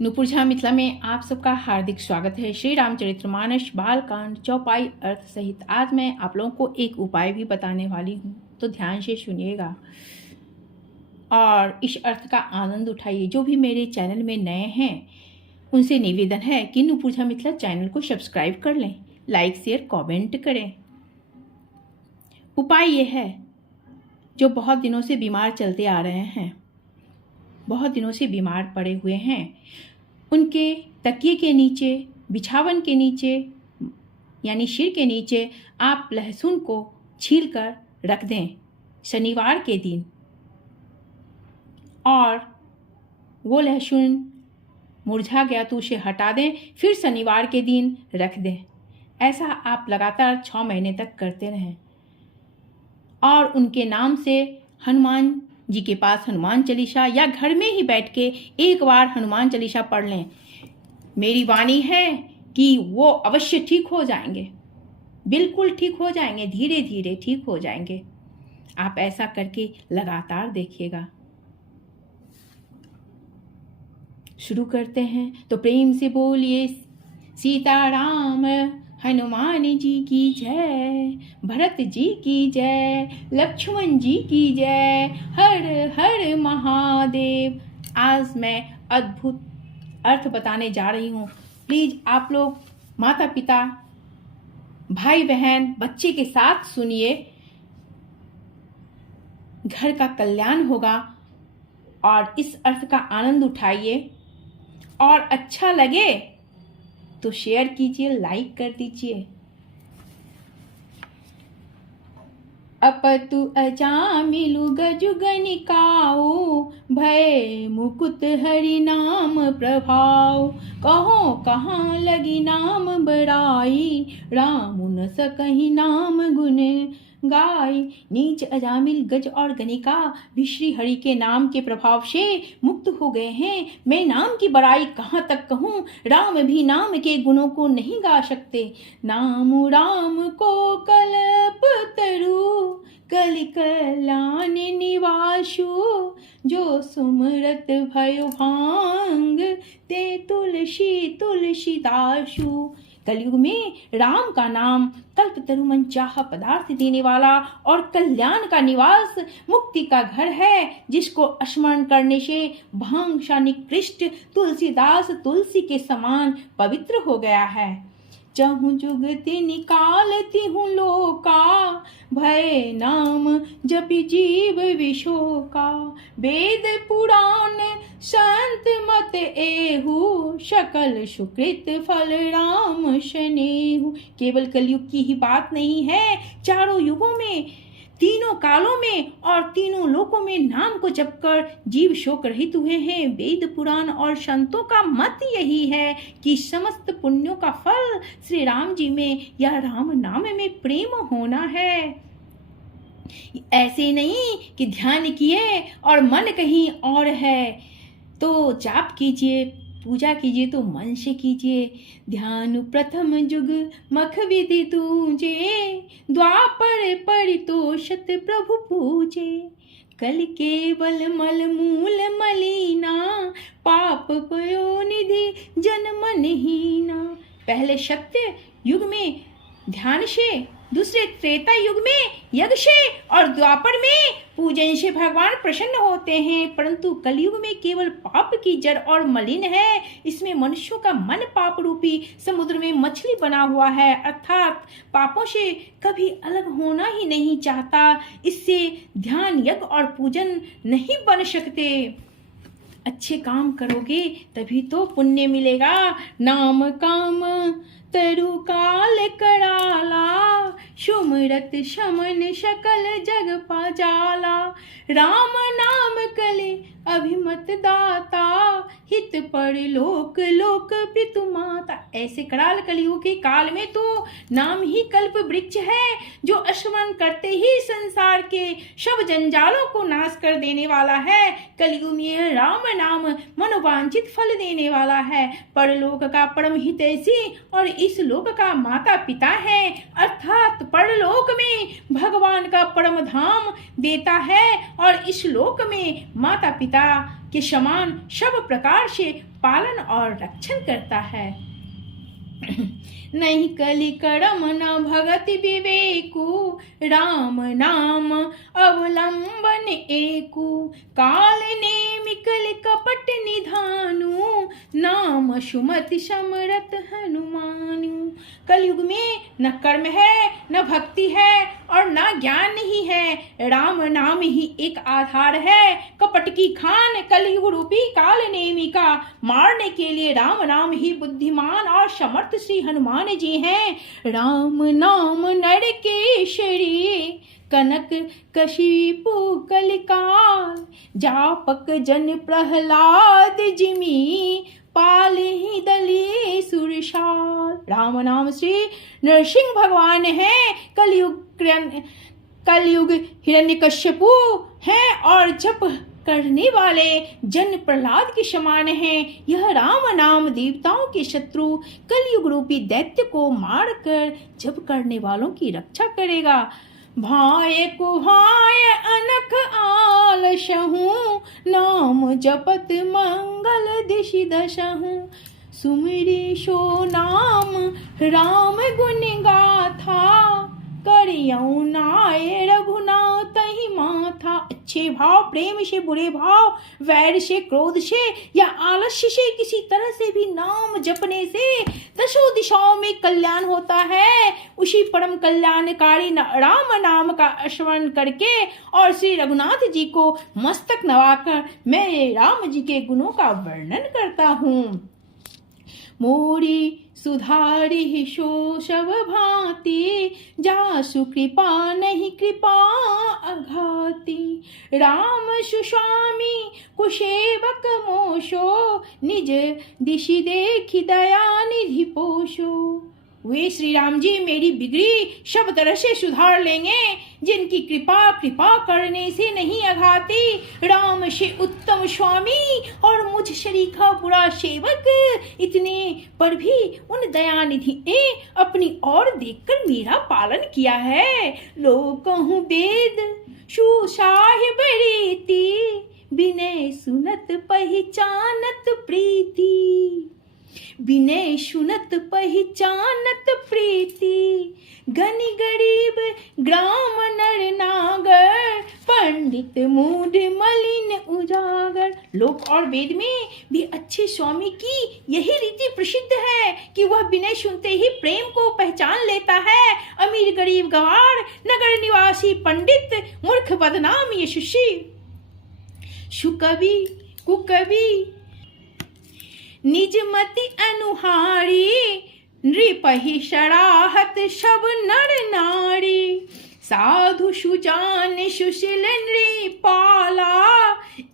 नूपुर झा मिथिला में आप सबका हार्दिक स्वागत है। श्री रामचरितमानस बालकांड चौपाई अर्थ सहित आज मैं आप लोगों को एक उपाय भी बताने वाली हूँ, तो ध्यान से सुनिएगा और इस अर्थ का आनंद उठाइए। जो भी मेरे चैनल में नए हैं उनसे निवेदन है कि नूपुर झा मिथिला चैनल को सब्सक्राइब कर लें, लाइक शेयर कमेंट करें। उपाय ये है, जो बहुत दिनों से बीमार चलते आ रहे हैं, बहुत दिनों से बीमार पड़े हुए हैं, उनके तकिए के नीचे, बिछावन के नीचे यानी सिर के नीचे आप लहसुन को छील कर रख दें शनिवार के दिन, और वो लहसुन मुरझा गया तो उसे हटा दें, फिर शनिवार के दिन रख दें। ऐसा आप लगातार 6 महीने तक करते रहें और उनके नाम से हनुमान जी के पास हनुमान चालीसा या घर में ही बैठ के एक बार हनुमान चालीसा पढ़ लें। मेरी वाणी है कि वो अवश्य ठीक हो जाएंगे, बिल्कुल ठीक हो जाएंगे, धीरे धीरे ठीक हो जाएंगे। आप ऐसा करके लगातार देखिएगा। शुरू करते हैं तो प्रेम से बोलिए सीताराम हनुमान जी की जय, भरत जी की जय, लक्ष्मण जी की जय, हर हर महादेव। आज मैं अद्भुत अर्थ बताने जा रही हूँ। प्लीज आप लोग माता पिता, भाई बहन, बच्चे के साथ सुनिए। घर का कल्याण होगा और इस अर्थ का आनंद उठाइए। और अच्छा लगे तो शेयर कीजिए, लाइक कर दीजिए। अपतु अजामिलु गजु गनिकाओ, भय मुकुट हरि नाम प्रभाव। कहो कहाँ लगी नाम बड़ाई, राम न सकहि नाम गुण गाय। नीच अजामिल गज और गनिका भी श्री हरि के नाम के प्रभाव से मुक्त हो गए हैं। मैं नाम की बड़ाई कहाँ तक कहूँ, राम भी नाम के गुणों को नहीं गा सकते। नाम राम को कल्प तरु, कलि कल्याण निवासु। जो सुमरत भयो भांग, ते तुलसी तुलसीदासु। कलयुग में राम का नाम कल्पतरु मनचाहा पदार्थ देने वाला और कल्याण का निवास, मुक्ति का घर है, जिसको स्मरण करने से भांग सा निकृष्ट तुलसीदास तुलसी के समान पवित्र हो गया है। चहु जुगति निकालती हूँ लोका, भय नाम जपि जीव विशोका। वेद पुराण संत मत एहु, सकल सुकृत फल राम शनेहु। केवल कलयुग की ही बात नहीं है, चारों युगों में, तीनों कालों में और तीनों लोकों में नाम को जपकर जीव शोक रहित हुए हैं। वेद पुराण और संतों का मत यही है कि समस्त पुण्यों का फल श्री राम जी में या राम नाम में प्रेम होना है। ऐसे नहीं कि ध्यान किए और मन कहीं और है तो जाप कीजिए, पूजा कीजिए तो मन से कीजिए। ध्यान प्रथम युग मख विधि तूजे, द्वापर परितोषत प्रभु पूजे। कल केवल मल मूल मलीना, पाप पयो निधि जन मन हीना। पहले सत्य युग में ध्यान से, दूसरे त्रेता युग में यज्ञ से और द्वापर में पूजन से भगवान प्रसन्न होते हैं। परंतु कलयुग में केवल पाप की जड़ और मलिन है। इसमें मनुष्यों का मन पाप रूपी समुद्र में मछली बना हुआ है, अर्थात पापों से कभी अलग होना ही नहीं चाहता। इससे ध्यान, यज्ञ और पूजन नहीं बन सकते। अच्छे काम करोगे तभी तो पुण्य मिलेगा। नाम काम तरु काल कराला, सुमरत समन सकल जग पाजाला। राम नाम कले अभिमत दाता, हित पर लोक लोक पितु माता। ऐसे कराल कलयुग के काल में तो नाम ही कल्प वृक्ष है, जो स्मरण करते ही संसार के सब जंजालों को नाश कर देने वाला है। कलयुग में राम नाम मनोवांछित फल देने वाला है, परलोक का परम हितैषी और इस लोक का माता पिता है, अर्थात परलोक में भगवान का परम धाम देता है और इस लोक में माता पिता के समान सब प्रकार से पालन और रक्षण करता है। नहीं कलि करम न भगति विवेकु, राम नाम अवलंबन एकु, काल नेमि कलि कपट निधानु, नाम सुमति समरथ हनुमानु। कलयुग में न कर्म है, न भक्ति है और न ज्ञान ही है, राम नाम ही एक आधार है। कपट की खान कलयुग रूपी काल नेमी का मारने के लिए राम नाम ही बुद्धिमान और समर्थ श्री हनुमान जी हैं। राम नाम नरकेशरी, कनक कशिपु कलिकाल, जापक जन प्रहलाद जिमी, पाल ही दली सुरशाल। राम नाम श्री नरसिंह भगवान हैं, कलयुग हिरण्यकश्यपु हैं और जप करने वाले जन प्रहलाद के समान हैं। यह राम नाम देवताओं के शत्रु कलयुग रूपी दैत्य को मारकर जप करने वालों की रक्षा करेगा। भाय कुहाय अनख आलसहु, नाम जपत मंगल दिशि दशहु, सुमिरि सो नाम राम गुण गाथा, करियौ नाय रघुनाथ ही माथा। अच्छे भाव, प्रेम से बुरे भाव, वैर से, क्रोध से या आलस्य से किसी तरह से भी नाम जपने से दसों दिशाओं में कल्याण होता है। उसी परम कल्याणकारी राम नाम का स्मरण करके और श्री रघुनाथ जी को मस्तक नवाकर मैं राम जी के गुणों का वर्णन करता हूँ। मोरी सुधारि सो सब भांति, जासु कृपा नहीं कृपा अघाती, राम सुस्वामी कुसेवक मोशो, निज दिशि देखि दया निधि पोषो। वे श्री राम जी मेरी बिगड़ी सब तरह से सुधार लेंगे, जिनकी कृपा करने से नहीं अघाती। राम से उत्तम स्वामी और मुझ शरीका बुरा सेवक, इतने पर भी उन दयानिधि ने अपनी ओर देखकर मेरा पालन किया है। लोग कहूँ वेद सुसाहिब रीति, बिनय सुनत पहचानत प्रीति, विनय सुनत पहचानत प्रीति, गनि गरीब ग्राम नर नागर, पंडित मूढ़ मलिन उजागर। लोक और वेद में भी अच्छे स्वामी की यही रीति प्रसिद्ध है कि वह विनय सुनते ही प्रेम को पहचान लेता है। अमीर गरीब गवार, नगर निवासी पंडित, मूर्ख बदनाम यशस्वी, सुकवि कुकवि, निज मति अनुहारी, नृपहि सराहत सब नर नारी, साधु सुजान सुशील नृपाला,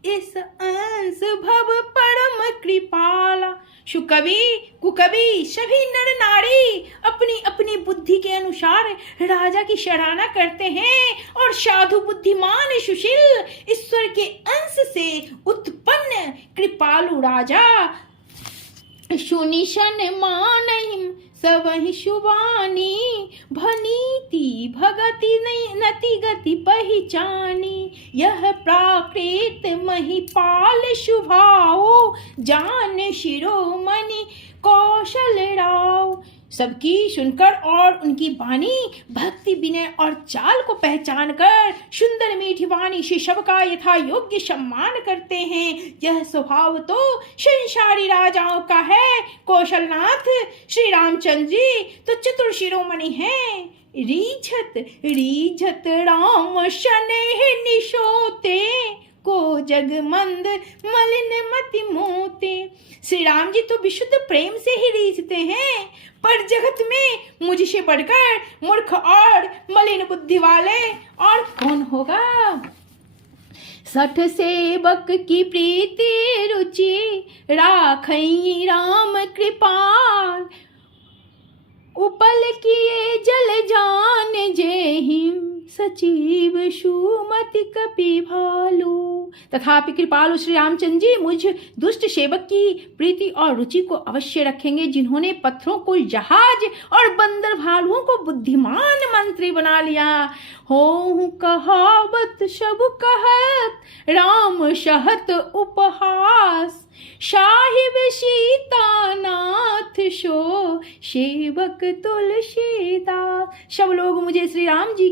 इस अंश भव परम कृपाला। सुकवि कुकवि सभी नर नारी अपनी अपनी बुद्धि के अनुसार राजा की सराहना करते हैं और साधु बुद्धिमान सुशील ईश्वर के अंश से उत्पन्न कृपालु राजा सुनिशन मानहिं सबहि शुभानी, भनीति भगति नति गति पहचानी, यह प्राकृत महिपाल शुभाओ, जान शिरोमणि कौशल राव। सबकी सुनकर और उनकी वाणी भक्ति विनय और चाल को पहचान कर सुंदर मीठी वाणी से सबका यथा योग्य सम्मान करते हैं। यह स्वभाव तो संसारी राजाओं का है। कौशलनाथ श्री रामचंद्र जी तो चतुर शिरोमणि हैं। रीझत राम स्नेह निशोते, को जग मंद मलिन मति मोते। श्री राम जी तो विशुद्ध प्रेम से ही रीझते हैं, पर जगत में मुझसे बढ़कर मूर्ख और मलिन बुद्धि वाले और कौन होगा। सठ सेवक की प्रीति रुचि, राखई राम कृपाल, उपल किए जल जान जेहिम सचिव सुमति कपि भालू। तथापि कृपालु श्री रामचंद्र जी मुझ दुष्ट सेवक की प्रीति और रुचि को अवश्य रखेंगे, जिन्होंने पत्थरों को जहाज और बंदर भालुओं को बुद्धिमान मंत्री बना लिया। हो कहावत सब कहत राम शहत उपहास, साहिब सीतानाथ सो सेवक तुलसीदास। सब लोग मुझे श्री राम जी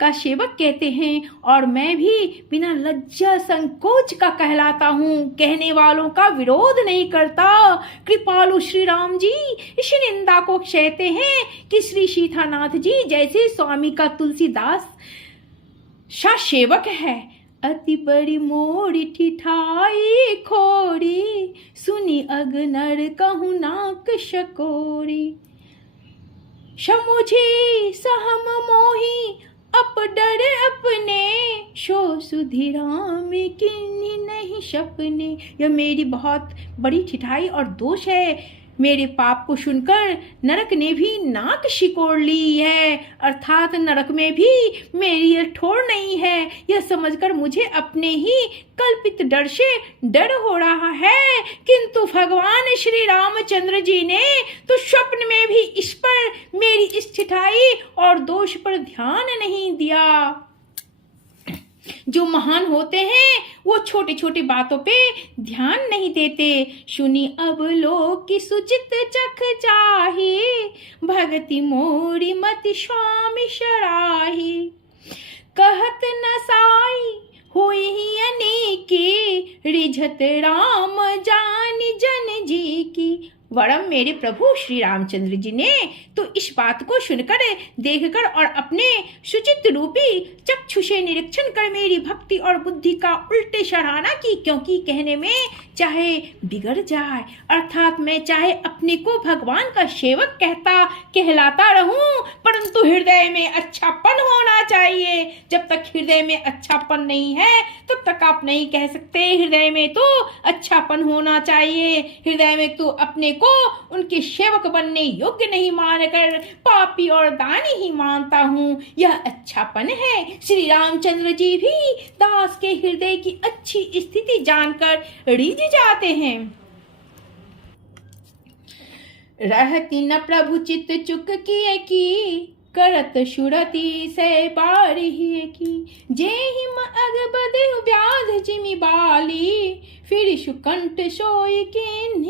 का सेवक कहते हैं और मैं भी बिना लज्जा संकोच का कहलाता हूँ, कहने वालों का विरोध नहीं करता। कृपालु श्री राम जी इस निंदा को कहते हैं कि श्री सीतानाथ जी जैसे स्वामी का तुलसीदास सा सेवक है। अति बड़ी मोरी ठिठाई खोरी, सुनी अगनर कहूँ नाक शकोरी। समुझी सहम मोही अप डर अपने, शो सुधि राम किन्हीं नहीं सपने। यह मेरी बहुत बड़ी ठिठाई और दोष है। मेरे पाप को सुनकर नरक ने भी नाक सिकोड़ ली है, अर्थात नरक में भी मेरी यह ठोर नहीं है। यह समझकर मुझे अपने ही कल्पित डर से डर हो रहा है, किंतु भगवान श्री रामचंद्र जी ने तो स्वप्न में भी इस पर मेरी इस ठिठाई और दोष पर ध्यान नहीं दिया। जो महान होते हैं वो छोटी छोटी बातों पे ध्यान नहीं देते। सुनी अब लोग की सुचित चख चाही, भगति मोरी मति स्वामी शराही। कहत न साई हुई अनेकी, रिझत राम जानी जन जी की। वरम मेरे प्रभु श्री रामचंद्र जी ने तो इस बात को सुनकर, देखकर और अपने सुचित रूपी चक्षु से निरीक्षण कर मेरी भक्ति और बुद्धि का उल्टे सराहना की, क्योंकि कहने में चाहे बिगड़ जाए, अर्थात मैं चाहे अपने को भगवान का सेवक कहलाता रहूं, परंतु हृदय में अच्छापन होना चाहिए। जब तक हृदय में अच्छापन नहीं है तब तक आप नहीं कह सकते हृदय में तो अच्छापन होना चाहिए। हृदय में तो अपने को उनके सेवक बनने योग्य नहीं मानकर पापी और दानी ही मानता हूँ, यह अच्छापन है। श्री रामचंद्र जी भी दास के हृदय की अच्छी स्थिति जानकर रिझ जाते हैं। रहती न प्रभु चित्त चुक किए की, करत सुरति से पारी की। जे हिम अगबद व्याध जिमि बाली, फिर सुकंठ सोई के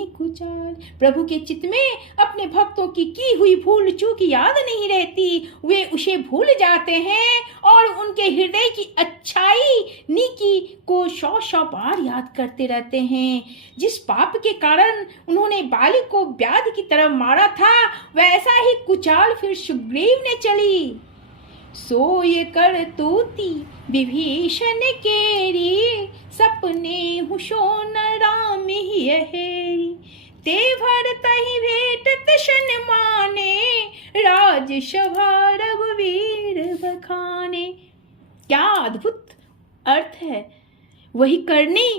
कुचाल। प्रभु के चित्त में अपने भक्तों की हुई भूल चूक याद नहीं रहती, वे उसे भूल जाते हैं और उनके हृदय की अच्छाई नीकी को सौ बार याद करते रहते हैं। जिस पाप के कारण उन्होंने बाली को व्याध की तरह मारा था, वैसा ही कुचाल फिर सुग्रीव ने चली। सोय कर तूती विभीषण केरी, सपने हुशो न राम ही हेरी। ते भर तहि भेटत शन माने, राज सभा रघुवीर बखाने। क्या अद्भुत अर्थ है। वही करनी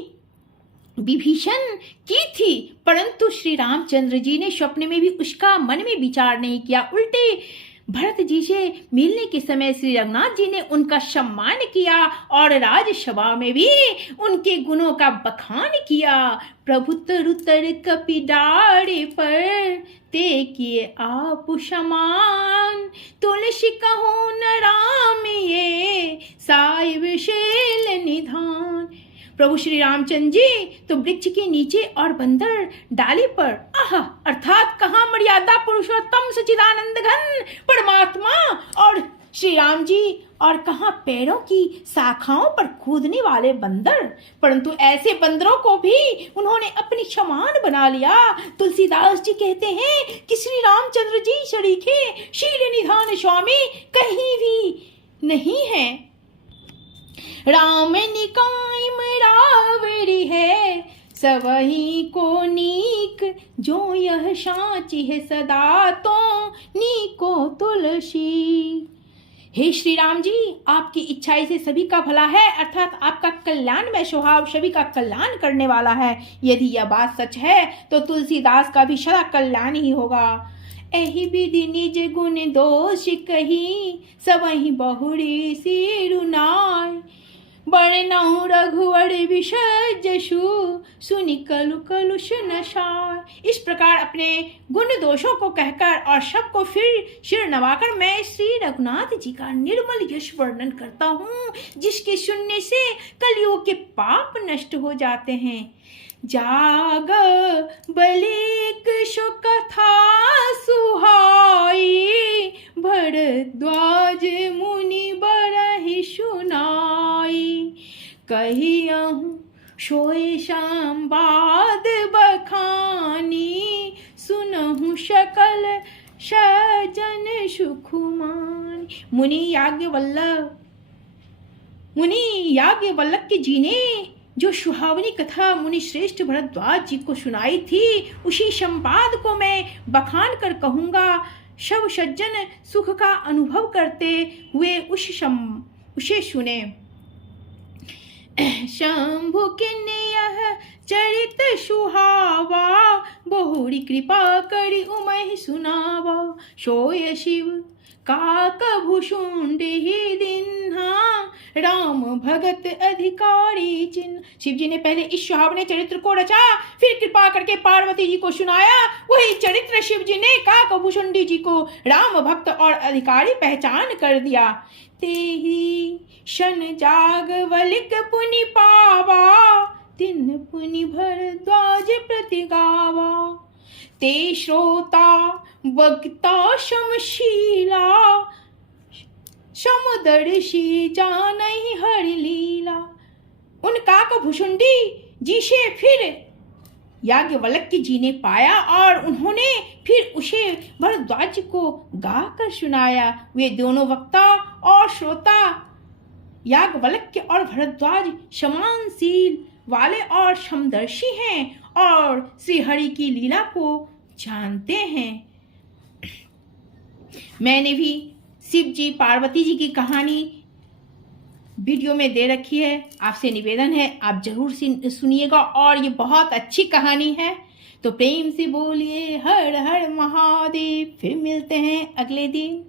विभीषण की थी, परंतु श्री रामचंद्र जी ने स्वप्न में भी उसका मन में विचार नहीं किया। उल्टे भरत जी से मिलने के समय श्री रघुनाथ जी ने उनका सम्मान किया और राजसभा में भी उनके गुणों का बखान किया। प्रभु तरुतर कपि डारे पर, ते किए आप समान। तुलसी कहूँ न राम ये, साहिब शैल निधान। प्रभु श्री रामचंद्र जी तो वृक्ष के नीचे और बंदर डाली पर, अर्थात कहाँ मर्यादा पुरुषोत्तम सच्चिदानंद घन परमात्मा और श्री राम जी, और कहाँ पेड़ों की शाखाओं पर कूदने वाले बंदर, परंतु ऐसे बंदरों को भी उन्होंने अपनी समान बना लिया। तुलसीदास जी कहते हैं कि श्री रामचंद्र जी शरीके शील निधान स्वामी कहीं भी नहीं है। राम निकाय रावरी है, सबही को नीक, जो यह साची है सदा तो नीको तुलसी। हे श्री राम जी, आपकी इच्छाई से सभी का भला है, अर्थात आपका कल्याणमय स्वभाव सभी का कल्याण करने वाला है। यदि यह बात सच है तो तुलसीदास का भी सदा कल्याण ही होगा। एहि विधि निज गुण दोष कही, सबहि बहुरी सिरु नाय। बरनहुँ रघुवर विषय जसु, सुनि कलु कलुष नशाय। इस प्रकार अपने गुण दोषों को कहकर और सबको फिर सिर नवाकर मैं श्री रघुनाथ जी का निर्मल यश वर्णन करता हूँ, जिसके सुनने से कलयुग के पाप नष्ट हो जाते हैं। जाग बलिक शो कथा सुहाई, भरद्वाज मुनि बरहि सुनाई। कहियहु सोई संवाद बखानी, सुनहु सकल सज्जन सुखमानी। मुनि याज्ञवल्क्य के जी ने जो सुहावनी कथा मुनि श्रेष्ठ भरद्वाज जी को सुनाई थी, उसी संवाद को मैं बखान कर कहूँगा। सब सज्जन सुख का अनुभव करते हुए उसे सुने। शंभु किन्य चरित सुहावा, बहुरी कृपा करी उमहि सुनावा। सोय शिव काक भुषुंडी दिन्हा, राम भगत अधिकारी चिन्ह। शिव जी ने पहले इस सुहावने चरित्र को रचा, फिर कृपा करके पार्वती जी को सुनाया। वही चरित्र शिव जी ने काकभूषुंडी जी को राम भक्त और अधिकारी पहचान कर दिया। तेहि शन जागवलिक पुनि पावा, तिन पुनि भरद्वाज प्रति गावा। ते श्रोता वक्ता समशीला, समदर्शी जानहि हरि लीला। उन काकभूषुंडी जी से फिर याज्ञवल्क्य जी ने पाया और उन्होंने फिर उसे भरद्वाज को गाकर सुनाया। वे दोनों वक्ता और श्रोता याज्ञवल्क्य और भरद्वाज समानशील वाले और समदर्शी हैं और श्री हरि की लीला को जानते हैं। मैंने भी शिव जी पार्वती जी की कहानी वीडियो में दे रखी है, आपसे निवेदन है आप जरूर सुनिएगा और ये बहुत अच्छी कहानी है। तो प्रेम से बोलिए हर हर महादेव। फिर मिलते हैं अगले दिन।